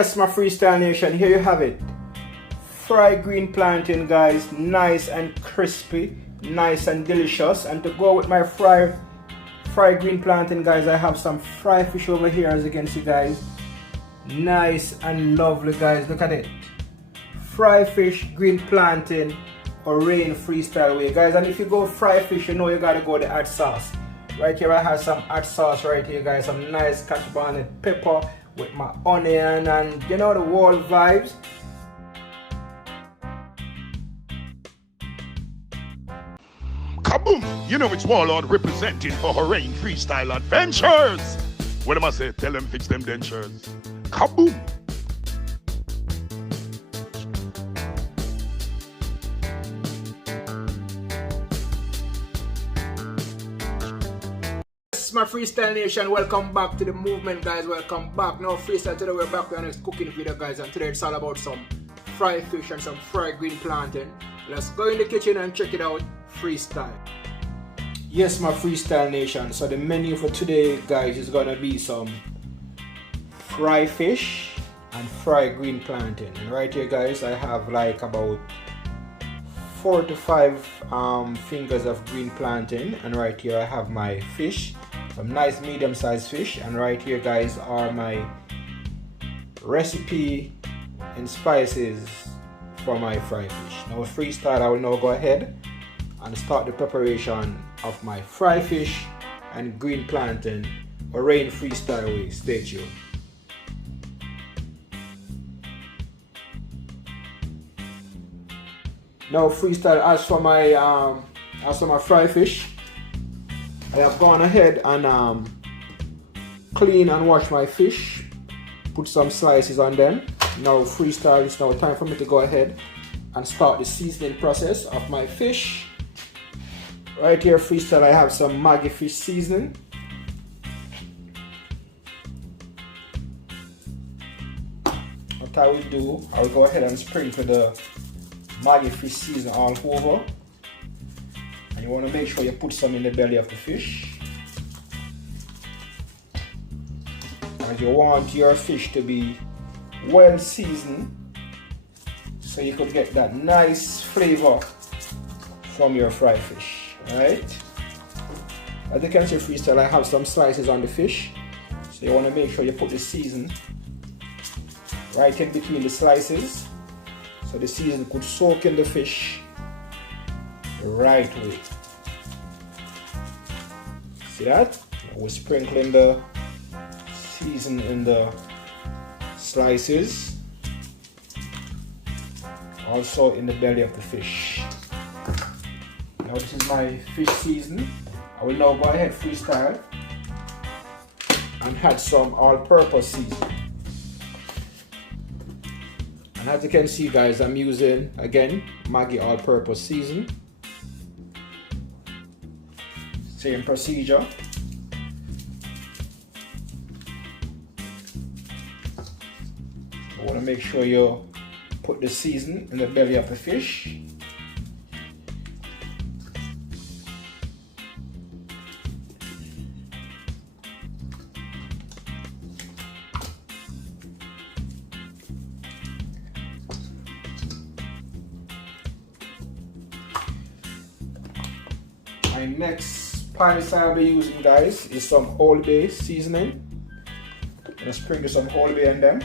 Yes, my freestyle nation, here you have it. Fried green plantain, guys, nice and crispy, nice and delicious. And to go with my fried green plantain, guys, I have some fried fish over here, as you can see, guys. Nice and lovely, guys, look at it. Fried fish, green plantain, or rain freestyle way, guys. And if you go fried fish, you know you gotta go the hot sauce. Right here I have some hot sauce right here, guys, some nice catch bonnet pepper with my onion and you know the wall vibes. Kaboom! You know it's Warlord representing for Rain Freestyle Adventures. What am I say? Tell them fix them dentures. Kaboom! My freestyle nation, welcome back to the movement, guys. Welcome back. Now freestyle today, we're back with our next cooking video, guys, and today it's all about some fried fish and some fried green plantain. Let's go in the kitchen and check it out. Freestyle. Yes, my freestyle nation, so the menu for today, guys, is gonna be some fried fish and fried green plantain. And right here, guys, I have like about 4 to 5 fingers of green plantain, and right here I have my fish, some nice medium-sized fish, and right here, guys, are my recipe and spices for my fried fish. Now freestyle, I will now go ahead and start the preparation of my fried fish and green plantain or rain freestyle way. Stay tuned. Now freestyle, as for my fried fish, I have gone ahead and clean and wash my fish, put some slices on them. Now freestyle, it's now time for me to go ahead and start the seasoning process of my fish. Right here, freestyle, I have some Maggi fish seasoning. What I will do, I will go ahead and sprinkle the Maggi fish season all over, and you want to make sure you put some in the belly of the fish, and you want your fish to be well seasoned so you could get that nice flavor from your fried fish. Alright, as you can see, freestyle, I have some slices on the fish, so you want to make sure you put the season right in between the slices, so the season could soak in the fish the right way. See that? We're sprinkling the season in the slices, also in the belly of the fish. Now this is my fish season. I will now go ahead, freestyle, and add some all-purpose season. And as you can see, guys, I'm using, again, Maggi all-purpose season. Same procedure. You want to make sure you put the season in the belly of the fish. My next spice I'll be using, guys, is some Old Bay seasoning. I'm gonna sprinkle some Old Bay on them.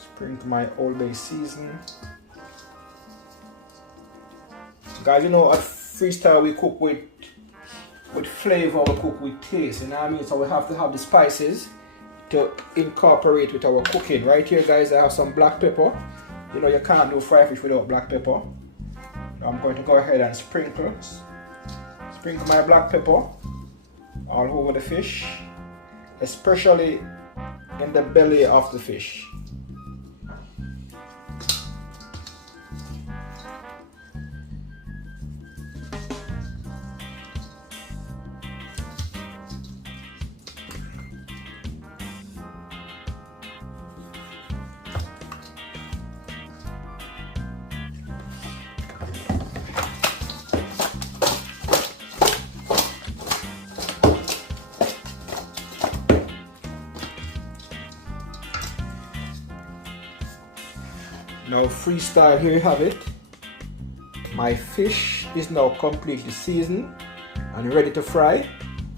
Sprinkle my Old Bay seasoning. Guys, you know at freestyle we cook with flavor, we cook with taste, you know what I mean? So we have to have the spices to incorporate with our cooking. Right here, guys, I have some black pepper. You know you can't do fried fish without black pepper. Now I'm going to go ahead and sprinkle my black pepper all over the fish, especially in the belly of the fish. Now freestyle, here you have it. My fish is now completely seasoned and ready to fry.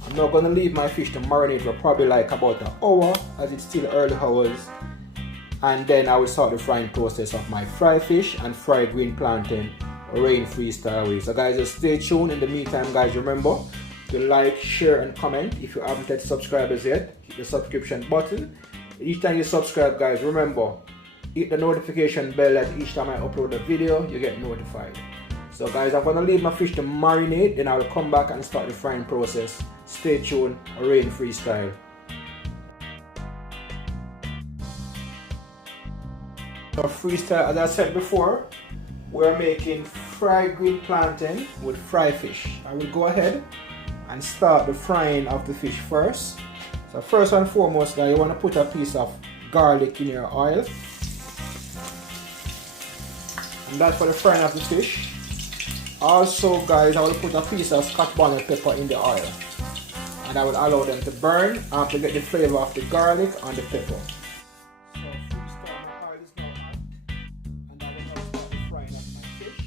I'm now going to leave my fish to marinate for probably like about an hour, as it's still early hours. And then I will start the frying process of my fried fish and fried green plantain rain freestyle way. So guys, just stay tuned. In the meantime guys, remember to like, share and comment. If you haven't yet subscribed yet, hit the subscription button. Each time you subscribe guys, remember, hit the notification bell that each time I upload a video you get notified. So guys, I'm gonna leave my fish to marinate, then I will come back and start the frying process. Stay tuned, rain freestyle. So freestyle, as I said before, we're making fried green plantain with fried fish. I will go ahead and start the frying of the fish first. So first and foremost guys, you want to put a piece of garlic in your oil. And that's for the frying of the fish. Also guys, I will put a piece of Scotch bonnet pepper in the oil. And I will allow them to burn to get the flavor of the garlic and the pepper. So freestyle, my oil is now hot. And I will now start the frying of my fish.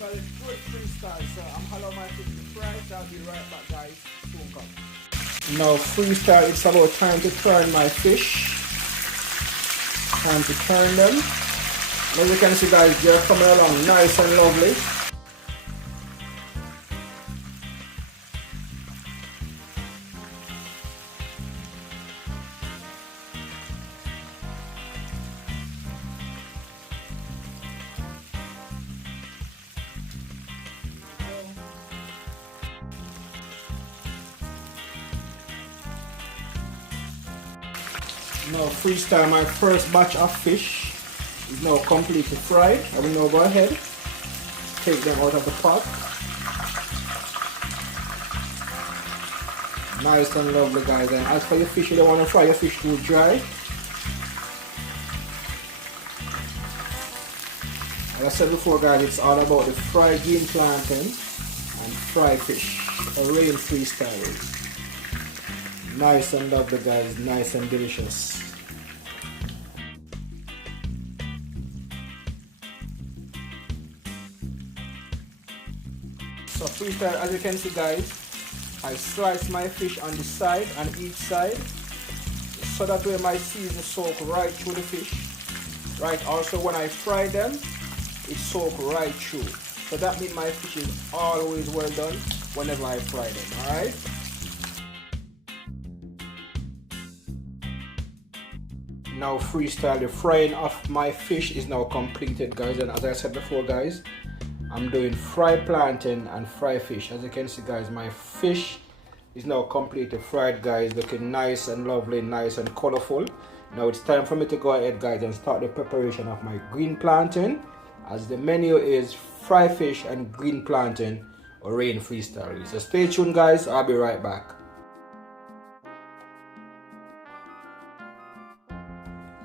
Well, it's good freestyle, so I'm allowing my fish to fry, so I'll be right back guys, soon come. Now freestyle, it's about time to turn my fish. Time to turn them. As you can see guys, they're coming along nice and lovely. Now freestyle, my first batch of fish is now completely fried. I will now go ahead, take them out of the pot. Nice and lovely guys. And as for your fish, you don't want to fry your fish too dry. As I said before guys, it's all about the fried green plantain and fried fish. A real freestyle. Nice and lovely guys, nice and delicious. So freestyle, as you can see guys, I slice my fish on the side, on each side, so that way my seasoning soak right through the fish. Right, also when I fry them, it soak right through. So that means my fish is always well done whenever I fry them, alright? Now freestyle, the frying of my fish is now completed guys, and as I said before guys, I'm doing fried plantain and fried fish. As you can see guys, my fish is now completely fried guys, looking nice and lovely, nice and colorful. Now it's time for me to go ahead guys and start the preparation of my green plantain, as the menu is fried fish and green plantain or rain freestyle. So stay tuned guys, I'll be right back.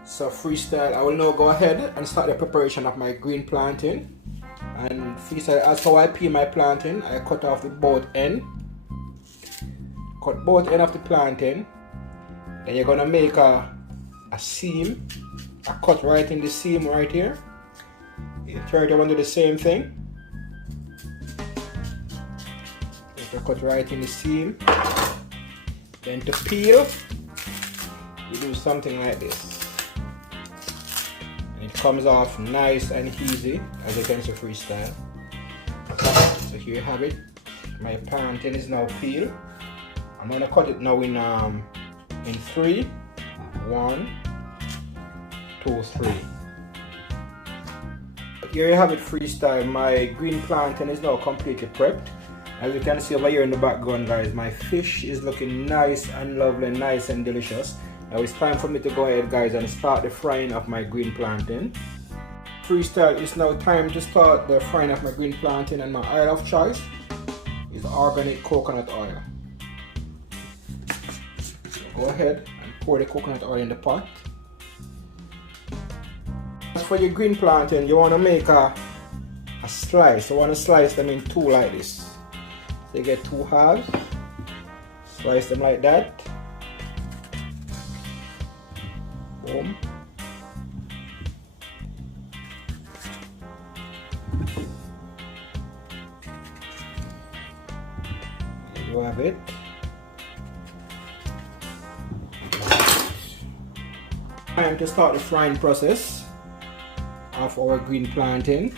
So freestyle, I will now go ahead and start the preparation of my green plantain. And freestyle, as how I peel my plantain, I cut off the both end. Cut both end of the plantain. Then you're gonna make a seam, a cut right in the seam right here. You turn it around, do the same thing. You cut right in the seam. Then to peel, you do something like this. It comes off nice and easy, as you can see freestyle. So here you have it. My plantain is now peeled. I'm gonna cut it now in 3. 1, 2, 3. Here you have it freestyle. My green plantain is now completely prepped. As you can see over here in the background guys, my fish is looking nice and lovely, nice and delicious. Now it's time for me to go ahead guys and start the frying of my green plantain. Freestyle, it's now time to start the frying of my green plantain, and my oil of choice is organic coconut oil. So go ahead and pour the coconut oil in the pot. As for your green plantain, you want to make a slice. You want to slice them in two like this. So you get two halves, slice them like that. Boom. There you have it. Time to start the frying process of our green plantain.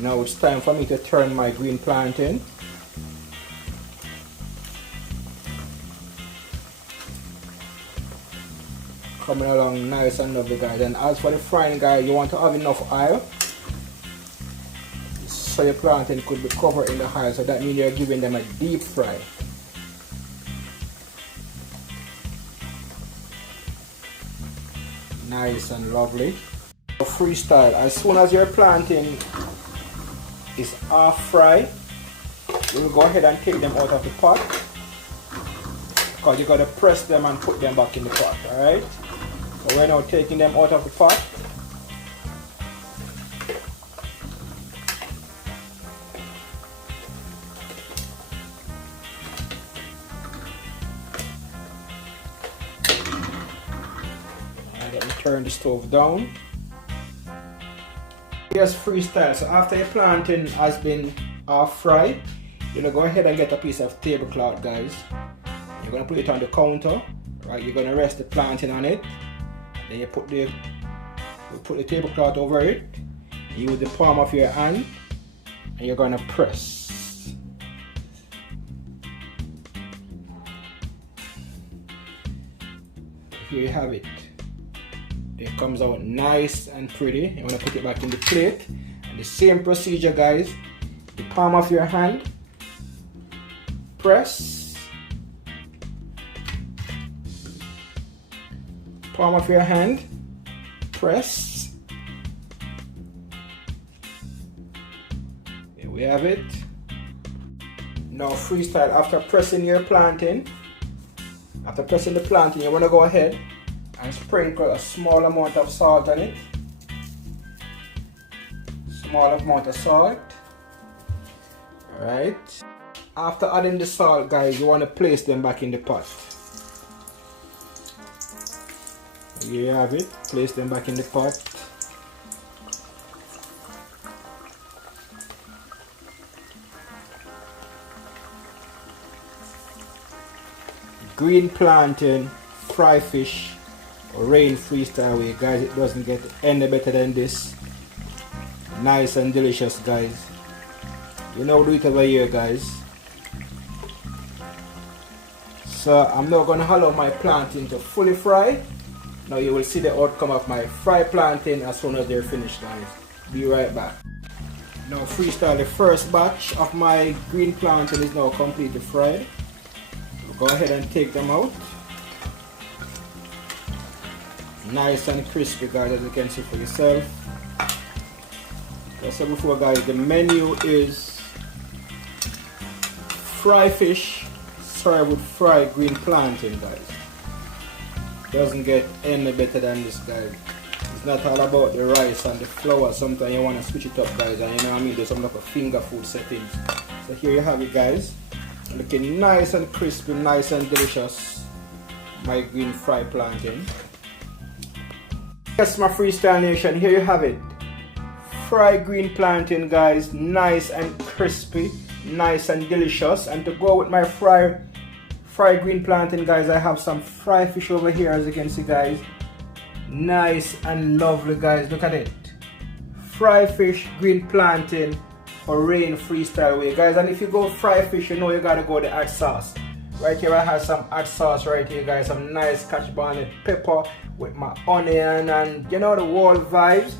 Now it's time for me to turn my green plantain. Coming along nice and lovely, guys. And as for the frying, guys, you want to have enough oil so your plantain could be covered in the oil, so that means you're giving them a deep fry. Nice and lovely. Freestyle, as soon as your plantain is half fried, you will go ahead and take them out of the pot, because you got to press them and put them back in the pot. Alright, so we're now taking them out of the pot. And let me turn the stove down. Yes, freestyle. So after your plantain has been half fried, you're gonna go ahead and get a piece of tablecloth, guys. You're gonna put it on the counter, right? You're gonna rest the plantain on it. Then you put the tablecloth over it. You use the palm of your hand, and you're gonna press. Here you have it. It comes out nice and pretty. You want to put it back in the plate, and the same procedure, guys. The palm of your hand, press, palm of your hand, press. Here we have it. Now freestyle, after pressing your plantain, you want to go ahead and sprinkle a small amount of salt on it. Small amount of salt. Alright. After adding the salt, guys, you want to place them back in the pot. Here you have it. Place them back in the pot. Green plantain, fry fish, rain freestyle way, guys. It doesn't get any better than this. Nice and delicious, guys. You know, do it over here, guys. So I'm now gonna allow my plantain to fully fry. Now you will see the outcome of my fried plantain as soon as they're finished, guys. Be right back. Now freestyle, the first batch of my green plantain is now completely fried. Go ahead and take them out. Nice and crispy, guys, as you can see for yourself. Like I said before, guys, the menu is fry fish served with fried green plantain, guys. Doesn't get any better than this, guys. It's not all about the rice and the flour. Sometimes you want to switch it up, guys, and you know what I mean, there's some like a finger food settings. So here you have it, guys. Looking nice and crispy, nice and delicious. My green fried plantain. Yes, my freestyle nation, here you have it. Fried green plantain, guys. Nice and crispy, nice and delicious. And to go with my fried green plantain, guys, I have some fry fish over here, as you can see, guys. Nice and lovely, guys. Look at it. fry fish, green plantain, or rain freestyle way, guys. And if you go fry fish, you know you gotta go the hot sauce. Right here I have some hot sauce right here, guys. Some nice catch bonnet pepper with my onion and you know the wall vibes.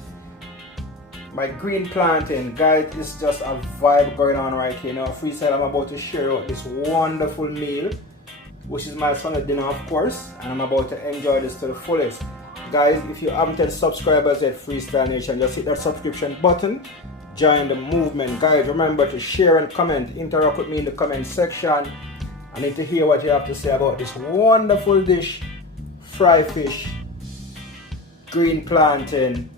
My green plantain, guys, it's just a vibe going on right here. Now freestyle, I'm about to share out this wonderful meal, which is my Sunday dinner, of course, and I'm about to enjoy this to the fullest. Guys, if you haven't yet subscribers at Freestyle Nation, just hit that subscription button, join the movement. Guys, remember to share and comment, interact with me in the comment section. I need to hear what you have to say about this wonderful dish, fry fish, green plantain,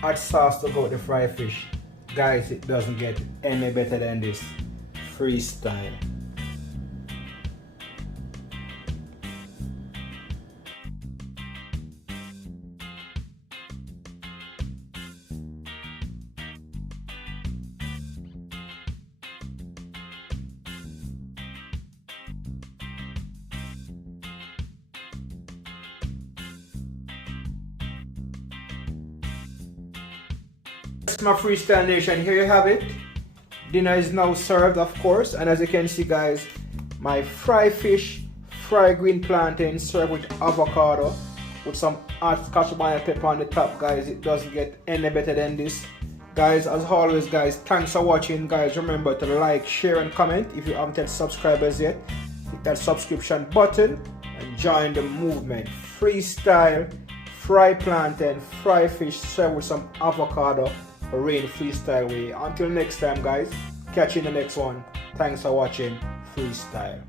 hot sauce to go with the fry fish. Guys, it doesn't get any better than this. Freestyle. My Freestyle Nation, here you have it. Dinner is now served, of course, and as you can see, guys, my fry fish, fry green plantain served with avocado with some hot scotch bonnet pepper on the top. Guys, it doesn't get any better than this. Guys, as always, guys, thanks for watching. Guys, remember to like, share and comment. If you haven't yet subscribers yet, hit that subscription button and join the movement. Freestyle, fry plantain, fry fish served with some avocado, rain freestyle way. Until next time, guys, catch you in the next one. Thanks for watching Freestyle.